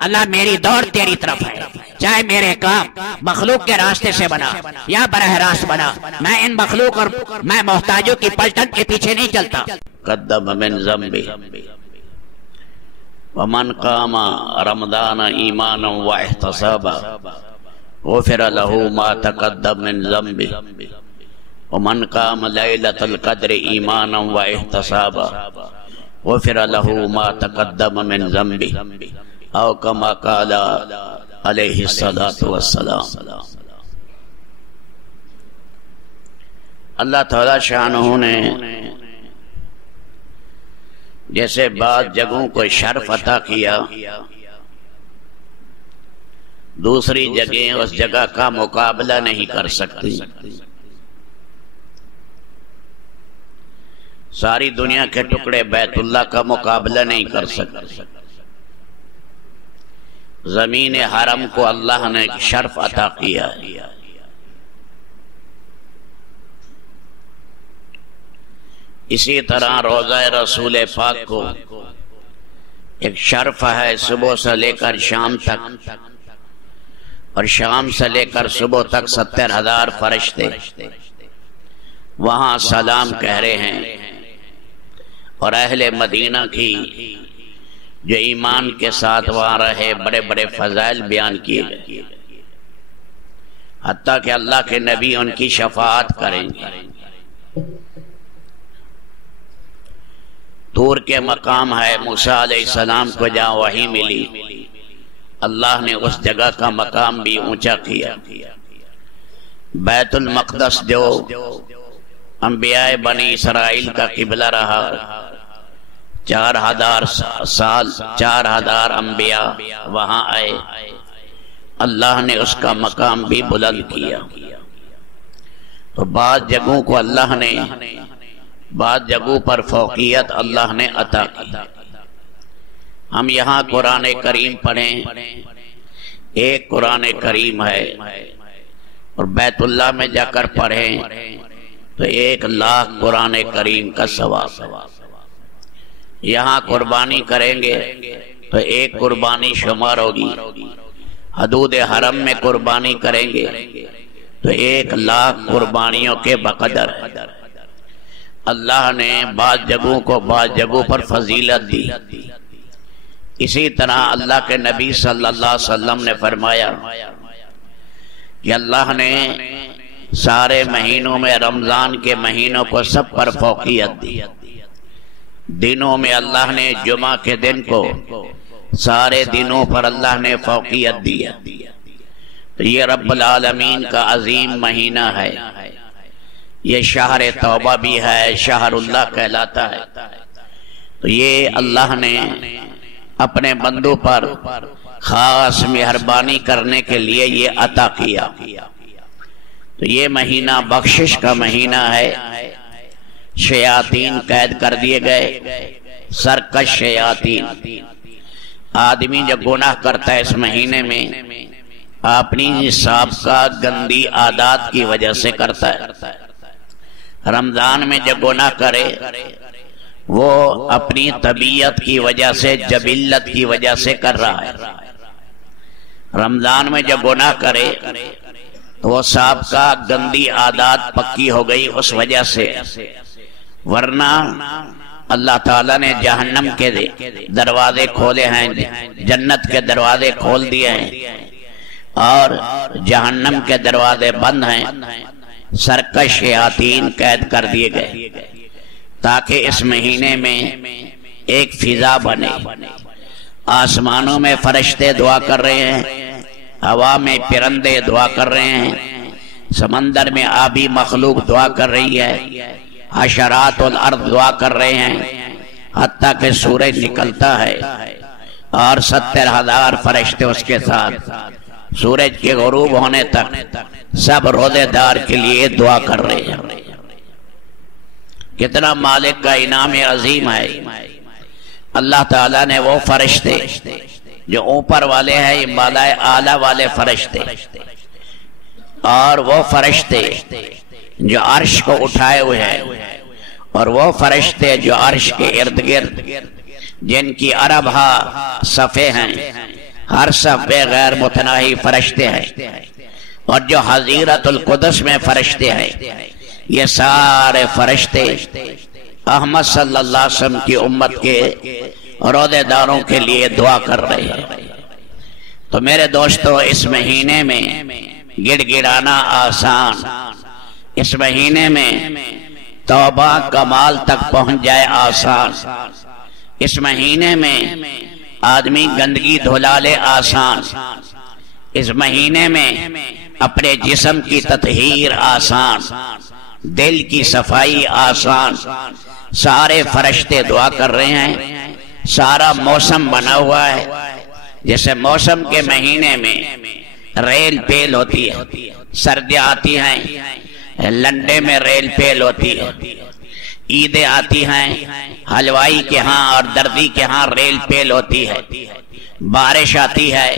اللہ میری دوڑ تیری طرف ہے، چاہے میرے کام مخلوق کے راستے سے بنا یا براہ راست بنا، میں ان مخلوق اور میں محتاجوں کی پلٹن کے پیچھے نہیں چلتا۔ قدم من ذنبه ومن قام رمضان ایمانا واحتسابا غفر له ما تقدم من ذنبه ومن قام لیلۃ القدر ایمانا واحتسابا غفر له ما تقدم من ذنبه او کما قال علیہ الصلاۃ والسلام۔ اللہ تعالی شانہ نے جیسے بعض جگہوں کو شرف عطا کیا، دوسری جگہیں اس جگہ کا مقابلہ نہیں کر سکتی۔ ساری دنیا کے ٹکڑے بیت اللہ کا مقابلہ نہیں کر سکتے۔ زمین حرم کو اللہ نے شرف عطا کیا ہے۔ اسی طرح روضہ رسول پاک کو ایک شرف ہے، صبح سے لے کر شام تک، اور شام سے لے کر صبح تک 70,000 فرشتے وہاں سلام کہہ رہے ہیں، اور اہل مدینہ کی جو ایمان کے ساتھ وہاں رہے بڑے بڑے فضائل بیان کیے گئے، حتیٰ کہ اللہ کے نبی ان کی شفاعت کریں گے۔ طور کے مقام ہے، موسیٰ علیہ السلام کو جہاں وحی ملی، اللہ نے اس جگہ کا مقام بھی اونچا کیا۔ بیت المقدس جو انبیاء بنی اسرائیل کا قبلہ رہا، 4000 سال 4000 انبیاء وہاں آئے، اللہ نے اس کا مقام بھی بلند کیا۔ تو بعض جگہوں کو اللہ نے، بعض جگہوں پر فوقیت اللہ نے عطا کی۔ ہم یہاں قرآن کریم پڑھیں، ایک قرآن کریم ہے، اور بیت اللہ میں جا کر پڑھیں تو 1,00,000 قرآن کریم کا ثواب۔ یہاں قربانی کریں گے تو ایک قربانی شمار ہوگی، حدود حرم میں قربانی کریں گے تو 1,00,000 قربانیوں کے بقدر ہے۔ اللہ نے بعض جگہوں کو بعض جگہوں پر فضیلت دی۔ اسی طرح اللہ کے نبی صلی اللہ علیہ وسلم نے فرمایا کہ اللہ نے سارے مہینوں میں رمضان کے مہینوں کو سب پر فوقیت دی۔ دنوں میں اللہ نے جمعہ کے دن کو سارے دنوں پر اللہ نے فوقیت دیا۔ تو یہ رب العالمین کا عظیم مہینہ ہے، یہ شہر توبہ بھی ہے، شہر اللہ کہلاتا ہے۔ تو یہ اللہ نے اپنے بندوں پر خاص مہربانی کرنے کے لیے یہ عطا کیا۔ تو یہ مہینہ بخشش کا مہینہ ہے، شیاطین قید کر دیے گئے، سرکش شیاطین۔ آدمی جو گناہ کرتا ہے اس مہینے میں اپنی سابقہ گندی عادات کی وجہ سے کرتا ہے۔ رمضان میں جو گناہ کرے وہ اپنی طبیعت کی وجہ سے، جبلت کی وجہ سے کر رہا ہے۔ رمضان میں جو گناہ کرے وہ سابقہ گندی عادات پکی ہو گئی اس وجہ سے، ورنہ اللہ تعالیٰ نے جہنم کے دروازے کھولے ہیں، جنت کے دروازے کھول دیے ہیں، اور جہنم کے دروازے بند ہیں، سرکش شیاطین قید کر دیے گئے، تاکہ اس مہینے میں ایک فضا بنے۔ آسمانوں میں فرشتے دعا کر رہے ہیں، ہوا میں پرندے دعا کر رہے ہیں، سمندر میں آبی مخلوق دعا کر رہی ہے، حشرات الارض دعا کر رہے ہیں، حتیٰ کہ سورج نکلتا ہے اور 70,000 فرشتے اس کے ساتھ سورج کے غروب ہونے تک سب روزے دار کے لیے دعا کر رہے ہیں۔ کتنا مالک کا انعام عظیم ہے۔ اللہ تعالیٰ نے وہ فرشتے جو اوپر والے ہیں، یہ بالائے اعلیٰ والے فرشتے، اور وہ فرشتے جو عرش کو اٹھائے ہوئے ہیں، اور وہ فرشتے جو عرش کے ارد گرد جن کی ارب ہا صفحے ہیں، ہر صف پہ غیر متناہی فرشتے ہیں، اور جو حضیرت القدس میں فرشتے ہیں یہ سارے فرشتے احمد صلی اللہ علیہ وسلم کی امت کے روزے داروں کے لیے دعا کر رہے ہیں۔ تو میرے دوستو، اس مہینے میں گڑ گڑانا آسان، اس مہینے میں توبہ کمال تک پہنچ جائے آسان، اس مہینے میں آدمی گندگی دھلا لے آسان، اس مہینے میں اپنے جسم کی تطہیر آسان، دل کی صفائی آسان۔ سارے فرشتے دعا کر رہے ہیں، سارا موسم بنا ہوا ہے۔ جیسے موسم کے مہینے میں ریل پیل ہوتی ہے، سردیاں آتی ہیں لنڈے میں ریل پیل ہوتی ہے، عیدیں آتی ہیں حلوائی کے ہاں اور دردی کے ہاں ریل پیل ہوتی ہے، بارش آتی ہے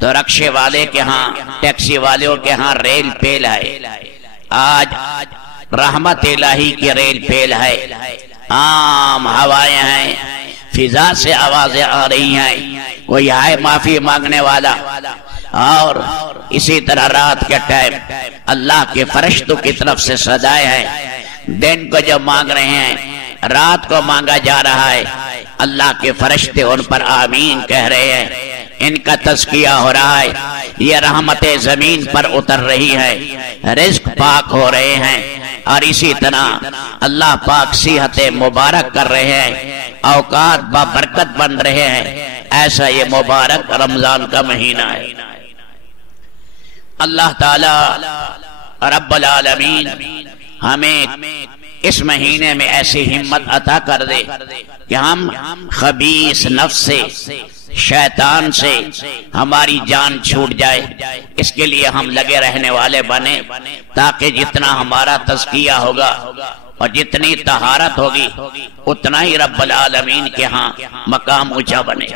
تو رکشے والے کے ہاں ٹیکسی والوں کے ہاں ریل پیل ہے۔ آج رحمت الہی کی ریل پیل ہے، عام ہوائیں ہیں، فضا سے آوازیں آ رہی ہیں، کوئی آئے معافی مانگنے والا، اور اسی طرح رات کے ٹائم اللہ کے فرشتوں کی طرف سے صدائے ہیں۔ دن کو جو مانگ رہے ہیں رات کو مانگا جا رہا ہے، اللہ کے فرشتے ان پر آمین کہہ رہے ہیں، ان کا تزکیہ ہو رہا ہے، یہ رحمتیں زمین پر اتر رہی ہے، رزق پاک ہو رہے ہیں، اور اسی طرح اللہ پاک صحت مبارک کر رہے ہیں، اوقات بابرکت بن رہے ہیں۔ ایسا یہ مبارک رمضان کا مہینہ ہے۔ اللہ تعالی رب العالمین ہمیں اس مہینے میں ایسی ہمت عطا کر دے کہ ہم خبیث نفس سے، شیطان سے ہماری جان چھوٹ جائے، اس کے لیے ہم لگے رہنے والے بنے، تاکہ جتنا ہمارا تزکیہ ہوگا اور جتنی طہارت ہوگی اتنا ہی رب العالمین کے ہاں مقام اونچا بنے۔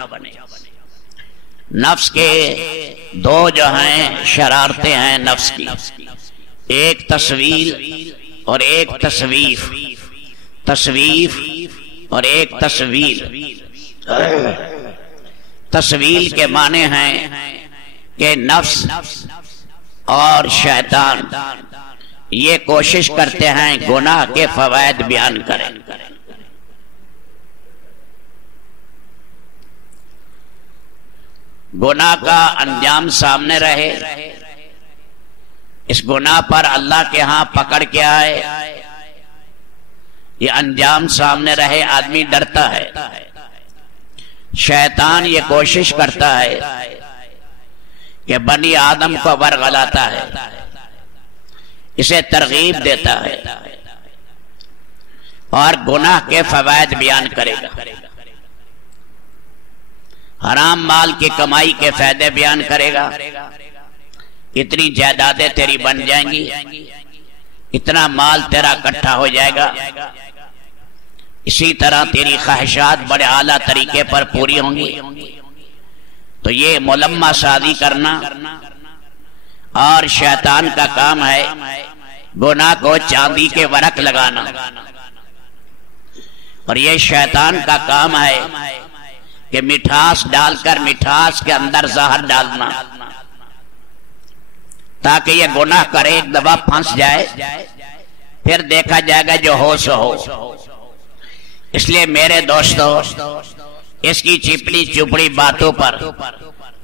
نفس کے دو جو ہیں شرارتیں ہیں نفس کی، ایک تصویل اور ایک تصویف، تصویف اور ایک تصویل۔ تصویل کے معنی ہیں کہ نفس اور شیطان یہ کوشش کرتے ہیں گناہ کے فوائد بیان کریں، گناہ کا انجام سامنے رہے، اس گناہ پر اللہ کے ہاں پکڑ کے آئے، یہ انجام سامنے رہے، آدمی ڈرتا ہے۔ شیطان یہ کوشش کرتا ہے کہ بنی آدم کو ورغلاتا ہے، اسے ترغیب دیتا ہے اور گناہ کے فوائد بیان کرے گا، حرام مال کی کمائی کے فائدے بیان کرے گا، اتنی جائیدادیں تیری بن جائیں گی، اتنا مال تیرا اکٹھا ہو جائے گا، اسی طرح تیری خواہشات بڑے اعلیٰ طریقے پر پوری ہوں گی۔ تو یہ ملمہ شادی کرنا، اور شیطان کا کام ہے گناہ کو چاندی کے ورق لگانا، اور یہ شیطان کا کام ہے کہ مٹھاس ڈال کر مٹھاس کے اندر زہر ڈالنا، تاکہ یہ گناہ کرے، ایک دفعہ پھنس جائے، پھر دیکھا جائے گا جو ہو سو ہو۔ اس لیے میرے دوستو، اس کی چپڑی چپڑی باتوں پر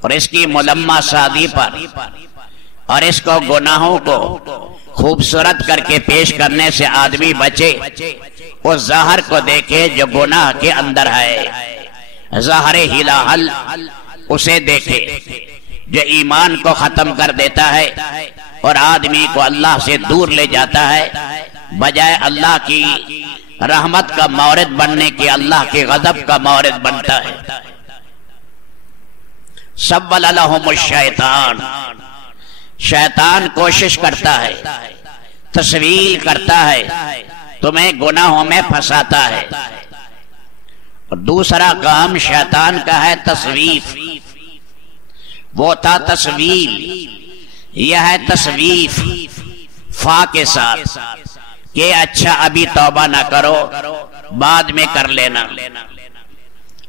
اور اس کی ملمہ شادی پر اور اس کو گناہوں کو خوبصورت کر کے پیش کرنے سے آدمی بچے، اس زہر کو دیکھے جو گناہ کے اندر ہے، زہر ہلاحل اسے دیکھے جو ایمان کو ختم کر دیتا ہے اور آدمی کو اللہ سے دور لے جاتا ہے، بجائے اللہ کی رحمت کا مورد بننے کی اللہ کے غضب کا مورد بنتا ہے۔ سول لہم الشیطان، شیطان کوشش کرتا ہے، تسویل کرتا ہے، تمہیں گناہوں میں پھنساتا ہے۔ اور دوسرا کام شیطان کا ہے تصویف، وہ تھا تصویل، یہ ہے تصویف فا کے ساتھ، کہ اچھا ابھی توبہ نہ کرو، بعد میں کر لینا۔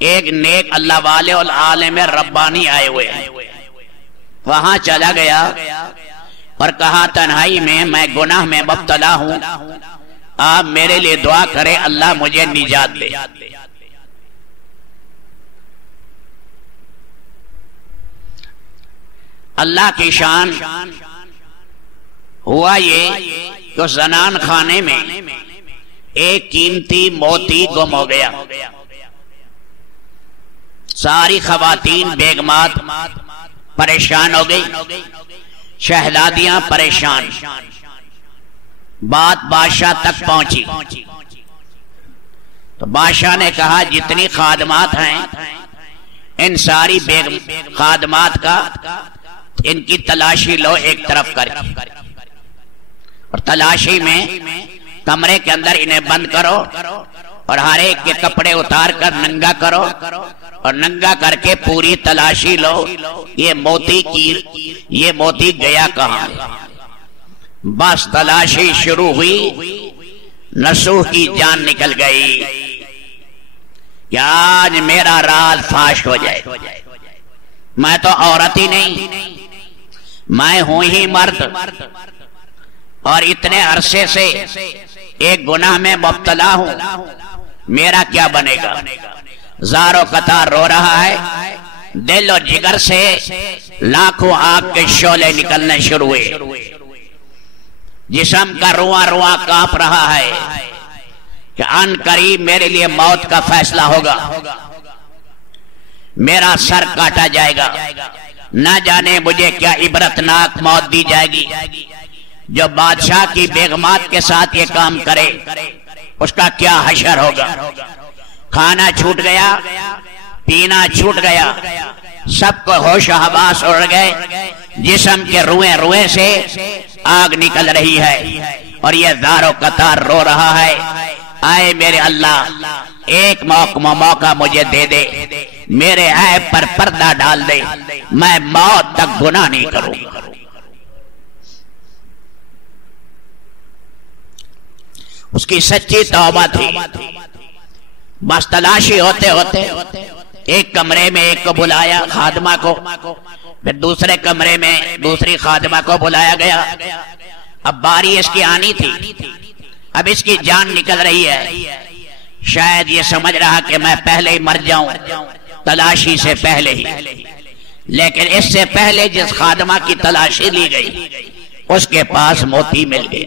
ایک نیک اللہ والے اور عالم ربانی آئے ہوئے ہیں، وہاں چلا گیا اور کہا تنہائی میں گناہ میں مبتلا ہوں، آپ میرے لیے دعا کریں اللہ مجھے نجات دے۔ اللہ کی شان ہوا یہ کہ زنان خانے میں ایک قیمتی موتی گم ہو گیا، ساری خواتین بیگمات پریشان ہو گئی، شہزادیاں پریشان، بات بادشاہ تک پہنچی تو بادشاہ نے کہا جتنی خادمات ہیں ان ساری خادمات کا ان کی تلاشی لو ایک طرف کر، اور تلاشی میں کمرے کے اندر انہیں بند کرو اور ہر ایک کے کپڑے اتار کر ننگا کرو اور ننگا کر کے پوری تلاشی لو یہ موتی گیا کہاں۔ بس تلاشی شروع ہوئی، نصوح کی جان نکل گئی کہ آج میرا راز فاش ہو جائے، میں تو عورت ہی نہیں، میں ہوں ہی مرد، اور اتنے عرصے سے ایک گناہ میں مبتلا ہوں، میرا کیا بنے گا۔ زاروں قطار رو رہا ہے، دل و جگر سے لاکھوں آگ کے شعلے نکلنے شروع ہوئے، جسم کا رواں رواں کانپ رہا ہے کہ ان قریب میرے لیے موت کا فیصلہ ہوگا، میرا سر کاٹا جائے گا، نہ جانے مجھے کیا عبرتناک موت دی جائے گی۔ جو بادشاہ کی بیگمات کے ساتھ یہ کام کرے اس کا کیا حشر ہوگا۔ کھانا چھوٹ گیا، پینا چھوٹ گیا، سب کو ہوش و حواس اڑ گئے، جسم کے روئیں روئیں سے آگ نکل رہی ہے اور یہ زاروں قطار رو رہا ہے، آئے میرے اللہ ایک موقع مجھے دے دے، میرے عیب پر پردہ ڈال دے، میں موت تک گناہ نہیں کروں۔ اس کی سچی توبہ تھی۔ بس تلاشی ہوتے ہوتے ایک کمرے میں ایک کو بلایا، خادمہ کو، پھر دوسرے کمرے میں دوسری خادمہ کو بلایا گیا۔ اب باری اس کی آنی تھی، اب اس کی جان نکل رہی ہے، شاید یہ سمجھ رہا کہ میں پہلے ہی مر جاؤں تلاشی سے پہلے ہی، لیکن اس سے پہلے جس خادمہ کی تلاشی لی گئی اس کے پاس موتی مل گئی،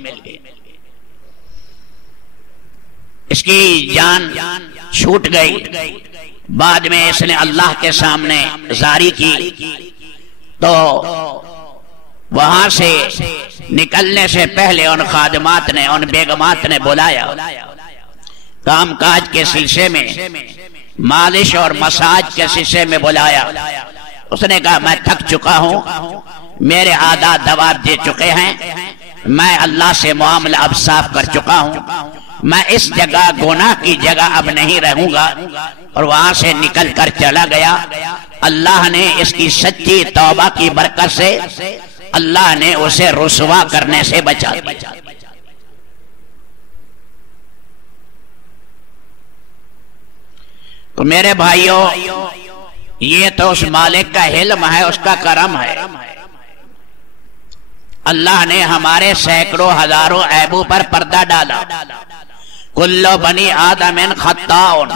اس کی جان چھوٹ گئی۔ بعد میں اس نے اللہ کے سامنے زاری کی تو وہاں سے نکلنے سے پہلے ان خادمات نے، ان بیگمات نے بلایا، کام کاج کے سلسلے میں، مالش اور مساج کے سلسلے میں بلایا۔ اس نے کہا میں تھک چکا ہوں، میرے عادات دواب دے چکے ہیں، میں اللہ سے معاملہ اب صاف کر چکا ہوں، میں اس جگہ گناہ کی جگہ اب نہیں رہوں گا، اور وہاں سے نکل کر چلا گیا۔ اللہ نے اس کی سچی توبہ کی برکت سے اللہ نے اسے رسوا کرنے سے بچا دیا۔ تو میرے بھائیوں، یہ تو اس مالک کا علم ہے، اس کا کرم ہے۔ اللہ نے ہمارے سینکڑوں ہزاروں عیبوں پر پردہ ڈالا۔ کلو بنی آدم خطاؤن،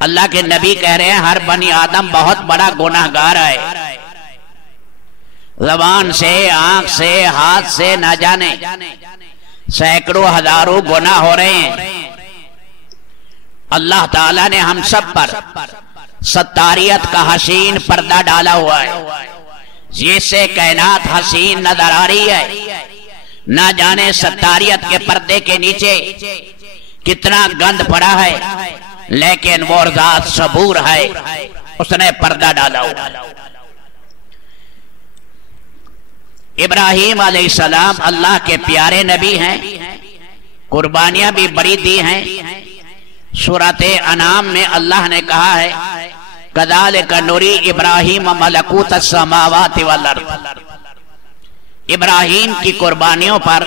اللہ کے نبی کہہ رہے ہیں ہر بنی آدم بہت بڑا گناہگار ہے، زبان سے، آنکھ سے، ہاتھ سے، نہ جانے سینکڑوں ہزاروں گناہ ہو رہے ہیں۔ اللہ تعالیٰ نے ہم سب پر ستاریت کا حسین پردہ ڈالا ہوا ہے، جس سے کائنات حسین نظر آ رہی ہے۔ نہ جانے ستاریت کے پردے کے نیچے کتنا گند پڑا ہے، لیکن وہ ذات صبور ہے، اس نے پردہ ڈالا ہوا۔ ابراہیم علیہ السلام اللہ کے پیارے نبی ہیں، قربانیاں بھی بڑی دی ہیں۔ سورۃ انعام میں اللہ نے کہا ہے کذالک نری ابراہیم ملکوت السماوات والارض، ابراہیم کی قربانیوں پر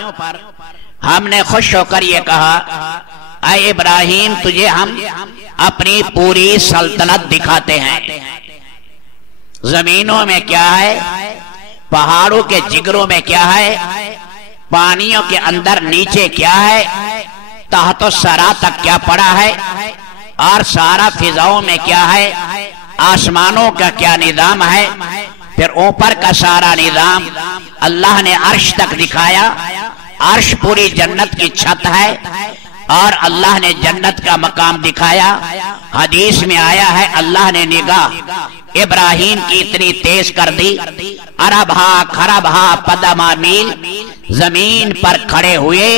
ہم نے خوش ہو کر یہ کہا اے ابراہیم تجھے ہم اپنی پوری سلطنت دکھاتے ہیں۔ زمینوں میں کیا ہے، پہاڑوں کے جگروں میں کیا ہے، پانیوں کے اندر نیچے کیا ہے، تحت الثری تک کیا پڑا ہے، اور سارا فضاؤں میں کیا ہے، آسمانوں کا کیا نظام ہے، پھر اوپر کا سارا نظام اللہ نے عرش تک دکھایا۔ عرش پوری جنت کی چھت ہے، اور اللہ نے جنت کا مقام دکھایا۔ حدیث میں آیا ہے اللہ نے نگاہ ابراہیم کی اتنی تیز کر دی، اربھا خربھا پدما میل، زمین پر کھڑے ہوئے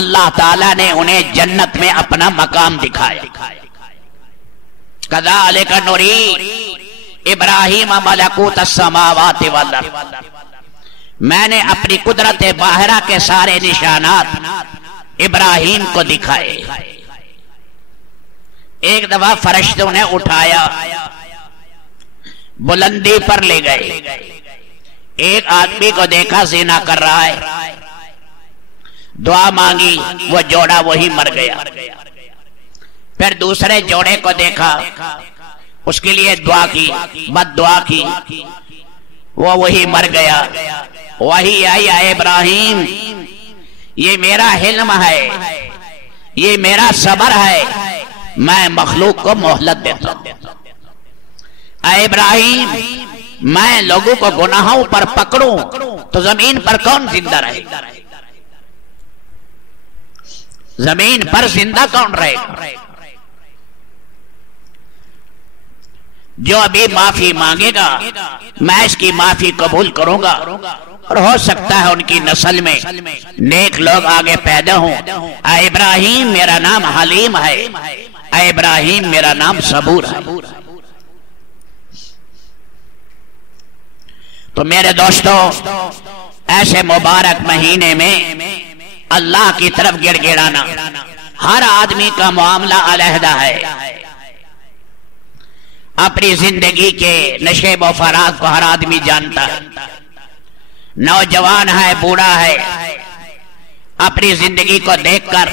اللہ تعالیٰ نے انہیں جنت میں اپنا مقام دکھایا۔ کذالک نری ابراہیم ملکوت السماوات والارض، میں نے اپنی قدرت باہرہ کے سارے نشانات ابراہیم کو دکھائے۔ ایک دفعہ فرشتوں نے اٹھایا، بلندی پر لے گئے، ایک آدمی کو دیکھا زنا کر رہا ہے، دعا مانگی، وہ جوڑا وہی مر گیا۔ پھر دوسرے جوڑے کو دیکھا، اس کے لیے دعا کی، بد دعا کی، وہ وہی مر گیا۔ وہی آئی اے ابراہیم، یہ میرا حلم ہے، یہ میرا صبر ہے، میں مخلوق کو مہلت دیتا ہوں۔ اے ابراہیم، میں لوگوں کو گناہوں پر پکڑوں تو زمین پر کون زندہ رہے گا؟ زمین پر زندہ کون رہے گا؟ جو ابھی معافی مانگے گا میں اس کی معافی قبول کروں گا، اور ہو سکتا ہے ان کی نسل میں نیک لوگ آگے پیدا ہوں۔ اے ابراہیم میرا نام حلیم ہے، اے ابراہیم میرا نام صبور ہے۔ تو میرے دوستو، ایسے مبارک مہینے میں اللہ کی طرف گڑ گڑانا، ہر آدمی کا معاملہ علیحدہ ہے۔ اپنی زندگی کے نشیب و فراز کو ہر آدمی جانتا ہے، نوجوان ہے، بوڑھا ہے، اپنی زندگی کو دیکھ کر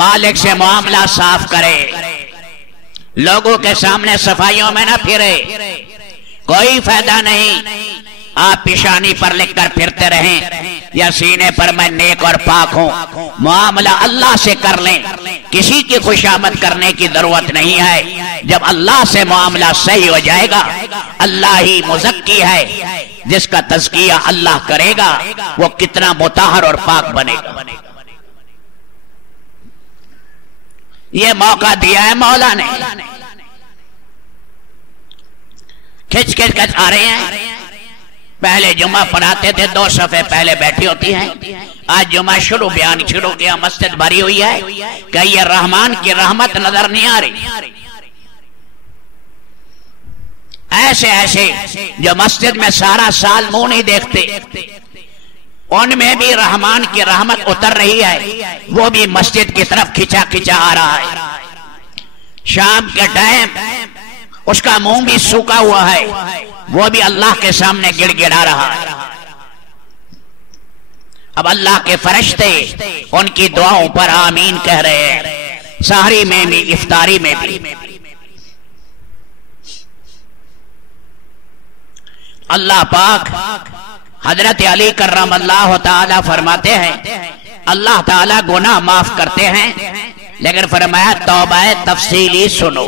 مالک سے معاملہ صاف کرے، لوگوں کے سامنے صفائیوں میں نہ پھرے، کوئی فائدہ نہیں۔ آپ پیشانی پر لکھ کر پھرتے رہیں یا سینے پر میں نیک اور پاک ہوں، معاملہ اللہ سے کر لیں، کسی کی خوشامد کرنے کی ضرورت نہیں ہے۔ جب اللہ سے معاملہ صحیح ہو جائے گا، اللہ ہی مزکی ہے، جس کا تزکیہ اللہ کرے گا وہ کتنا مطہر اور پاک بنے گا۔ یہ موقع دیا ہے مولا نے، کھچ کھچ کھچ آ رہے ہیں۔ پہلے جمعہ پڑھاتے تھے، 2 صفحے پہلے بیٹھی ہوتی ہیں، آج جمعہ بیان شروع کیا، مسجد بھری ہوئی ہے کہ یہ رحمان کی رحمت نظر نہیں آ رہی۔ ایسے ایسے جو مسجد میں سارا سال منہ نہیں دیکھتے، ان میں بھی رحمان کی رحمت اتر رہی ہے، وہ بھی مسجد کی طرف کھچا کھچا آ رہا ہے۔ شام کے ٹائم اس کا منہ بھی سوکھا ہوا ہے، وہ بھی اللہ کے سامنے گڑ گڑا رہا ہے۔ اب اللہ کے فرشتے ان کی دعاؤں پر آمین کہہ رہے ہیں، سحری میں بھی، افطاری میں بھی۔ اللہ پاک حضرت علی کرم اللہ تعالی فرماتے ہیں، اللہ تعالی گناہ معاف کرتے ہیں، لیکن فرمایا توبہ تفصیلی سنو،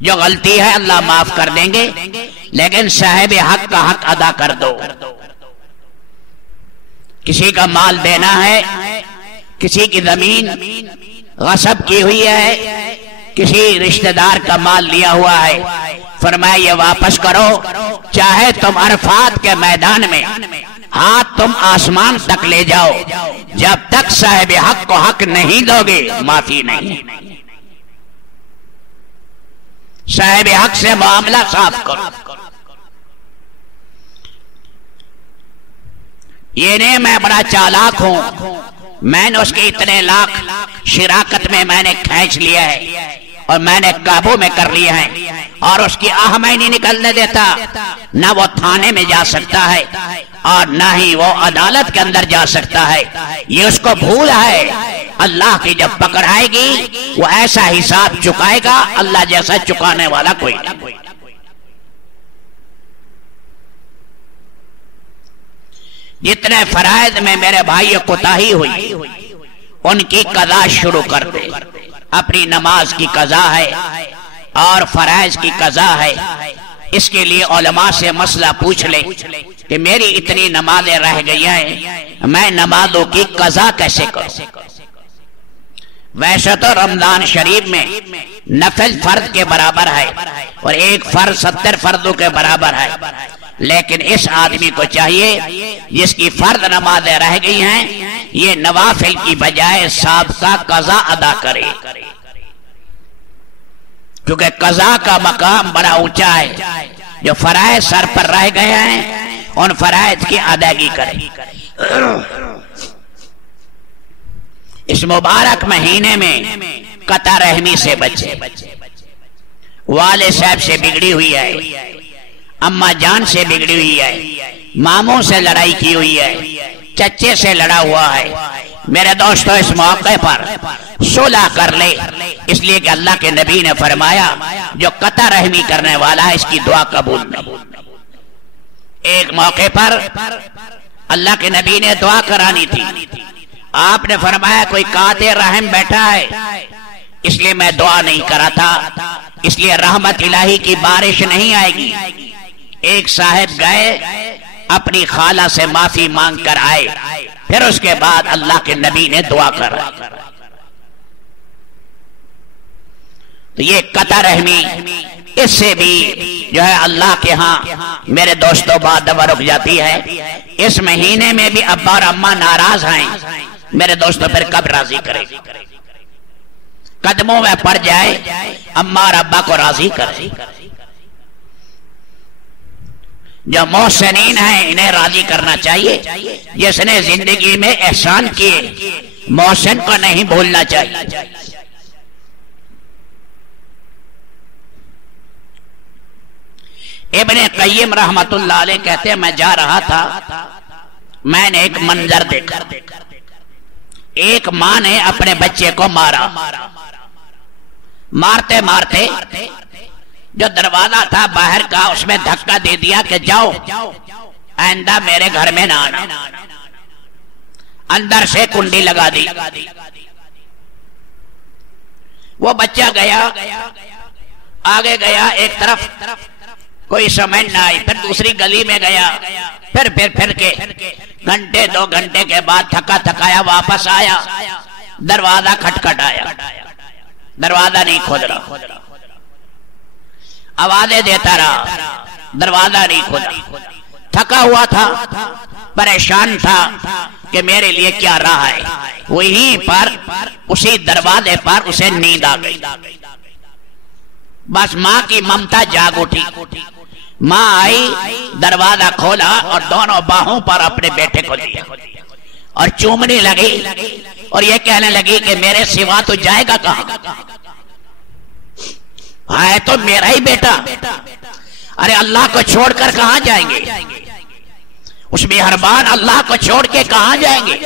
جو غلطی ہے اللہ معاف کر دیں گے، لیکن صاحب حق کا حق ادا کر دو۔ کسی کا مال دینا ہے، کسی کی زمین غصب کی ہوئی ہے، کسی رشتہ دار کا مال لیا ہوا ہے، فرمایا یہ واپس کرو، چاہے تم عرفات کے میدان میں ہاتھ تم آسمان تک لے جاؤ، جب تک صاحب حق کو حق نہیں دو گے معافی نہیں۔ صاحب حق سے معاملہ صاف کرو۔ یہ نہیں میں بڑا چالاک ہوں، میں نے اس کے اتنے لاکھ شراکت میں میں نے کھینچ لیا ہے اور میں نے قابو میں کر لیا ہے، اور اس کی آہ میں نہیں نکلنے دیتا، نہ وہ تھانے میں جا سکتا ہے اور نہ ہی وہ عدالت کے اندر جا سکتا ہے، یہ اس کو بھول ہے۔ اللہ کی جب پکڑ آئے گی وہ ایسا حساب چکائے گا اللہ جیسا چکانے والا کوئی نہیں۔ جتنے فرائض میں میرے بھائی کوتاہی ہوئی ان کی قضا شروع کر دے۔ اپنی نماز کی قضا ہے اور فرائض کی قضا ہے، اس کے لیے علماء سے مسئلہ پوچھ لے کہ میری اتنی نمازیں رہ گئی ہیں، میں نمازوں کی قضا کیسے کروں؟ ویسے تو رمضان شریف میں نفل فرض کے برابر ہے اور ایک فرض 70 فرضوں کے برابر ہے، لیکن اس آدمی کو چاہیے جس کی فرض نمازیں رہ گئی ہیں یہ نوافل کی بجائے سابقہ قضا ادا کرے، کیونکہ قضا کا مقام بڑا اونچا ہے۔ جو فرائض سر پر رہ گئے ہیں ان فرائض کی ادائیگی کرے۔ اس مبارک مہینے میں قطع رحمی سے بچے، والد صاحب سے بگڑی ہوئی ہے، اماں جان سے بگڑی ہوئی ہے، ماموں سے لڑائی کی ہوئی ہے، چچے سے لڑا ہوا ہے، میرے دوستو اس موقع پر صلح کر لے، اس لیے کہ اللہ کے نبی نے فرمایا جو قطع رحمی کرنے والا ہے اس کی دعا قبول نہیں۔ ایک موقع پر اللہ کے نبی نے دعا کرانی تھی، آپ نے فرمایا کوئی قاطع رحم بیٹھا ہے، اس لیے میں دعا نہیں کرا تھا، اس لیے رحمت الہی کی بارش نہیں آئے گی۔ ایک صاحب گئے اپنی خالہ سے معافی مانگ کر آئے، پھر اس کے بعد اللہ کے نبی نے دعا کرا۔ تو یہ قطع رحمی، اس سے بھی جو ہے اللہ کے ہاں میرے دوستوں بات دوا رک جاتی ہے۔ اس مہینے میں بھی ابا اور اماں ناراض ہیں، میرے دوستوں پھر کب راضی کرے؟ قدموں میں پڑ جائے اماں اور ابا کو راضی کرے۔ جو محسنین ہیں انہیں راضی کرنا چاہیے، جس نے زندگی میں احسان کیے محسن کو نہیں بھولنا چاہیے۔ ابن قیم رحمت اللہ علیہ کہتے ہیں میں جا رہا تھا، میں نے ایک منظر دیکھا، ایک ماں نے اپنے بچے کو مارا، مارتے مارتے جو دروازہ تھا باہر کا اس میں دھکا دے دیا کہ جاؤ آئندہ میرے گھر میں نہ آنا، اندر سے کنڈی لگا دی۔ وہ بچہ گیا، آگے گیا، ایک طرف کوئی سمجھ نہ آئی، پھر دوسری گلی میں گیا، پھر کے گھنٹے 2 گھنٹے کے بعد تھکا تھکایا واپس آیا، دروازہ کھٹکھٹایا، دروازہ نہیں کھول رہا، آوازیں دیتا رہا، دروازہ نہیں کھولا، تھکا ہوا تھا، پریشان تھا کہ میرے لیے کیا رہا ہے۔ وہیں پر اسی دروازے پر اسے نیند آ گئی، بس ماں کی ممتا جاگ اٹھی، ماں آئی، دروازہ کھولا اور دونوں باہوں پر اپنے بیٹے کو دیا اور چومنے لگی اور یہ کہنے لگی کہ میرے سوا تو جائے گا کہاں، ہے تو میرا ہی بیٹا، ارے اللہ کو چھوڑ کر کہاں جائیں گے، اس مہربان اللہ کو چھوڑ کے کہاں جائیں گے؟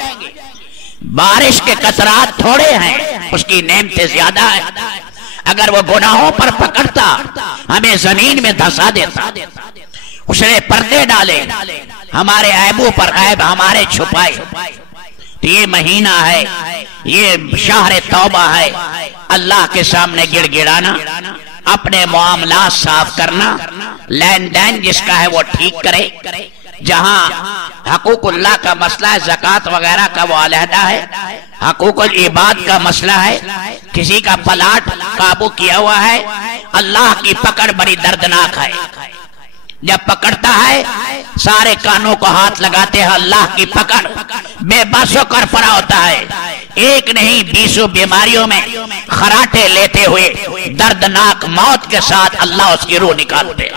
بارش کے قطرات تھوڑے ہیں، اس کی نعمتیں زیادہ ہیں، اگر وہ گناہوں پر پکڑتا ہمیں زمین میں دھسا دیتا، اس نے پردے ڈالے، ہمارے عیبوں پر عیب ہمارے چھپائے۔ تو یہ مہینہ ہے، یہ شہر توبہ ہے، اللہ کے سامنے گڑ گڑانا، اپنے معاملات صاف کرنا، لین دین جس کا ہے وہ ٹھیک کرے، جہاں حقوق اللہ کا مسئلہ ہے، زکوٰۃ وغیرہ کا وہ علیحدہ ہے، حقوق العباد کا مسئلہ ہے، کسی کا پلاٹ قابو کیا ہوا ہے، اللہ کی پکڑ بڑی دردناک ہے، جب پکڑتا ہے سارے کانوں کو ہاتھ لگاتے ہیں، اللہ کی پکڑ بے بس ہو کر پڑا ہوتا ہے، ایک نہیں 20 بیماریوں میں خراٹے لیتے ہوئے دردناک موت کے ساتھ اللہ اس کی روح نکالتے،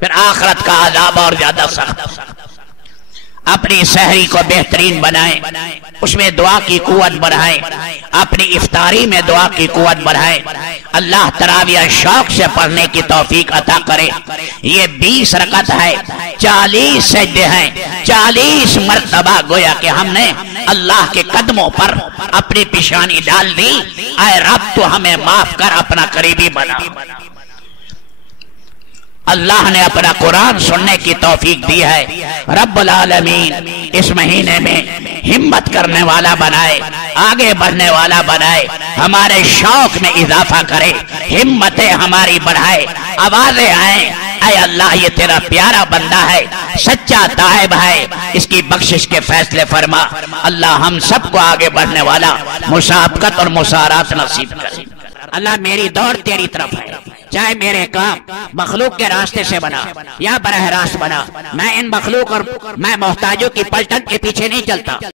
پھر آخرت کا عذاب اور زیادہ سخت۔ اپنی سحری کو بہترین بنائیں، اس میں دعا کی قوت بڑھائیں، اپنی افطاری میں دعا کی قوت بڑھائیں، اللہ تراویح شوق سے پڑھنے کی توفیق عطا کرے۔ یہ 20 رکعت ہے، 40 سجدے ہیں، 40 مرتبہ گویا کہ ہم نے اللہ کے قدموں پر اپنی پیشانی ڈال دی، اے رب تو ہمیں معاف کر، اپنا قریبی بنا۔ اللہ نے اپنا قرآن سننے کی توفیق دی ہے۔ رب العالمین اس مہینے میں ہمت کرنے والا بنائے، آگے بڑھنے والا بنائے، ہمارے شوق میں اضافہ کرے، ہمتیں ہماری بڑھائے، آوازیں آئیں، اے اللہ یہ تیرا پیارا بندہ ہے، سچا تائب ہے، اس کی بخشش کے فیصلے فرما۔ اللہ ہم سب کو آگے بڑھنے والا مسابقت اور مسارات نصیب کرے۔ اللہ میری دوڑ تیری طرف ہے، چاہے میرے کام مخلوق کے راستے سے بنا یا براہ راست بنا، میں ان مخلوق اور میں محتاجوں کی پلٹن کے پیچھے نہیں چلتا۔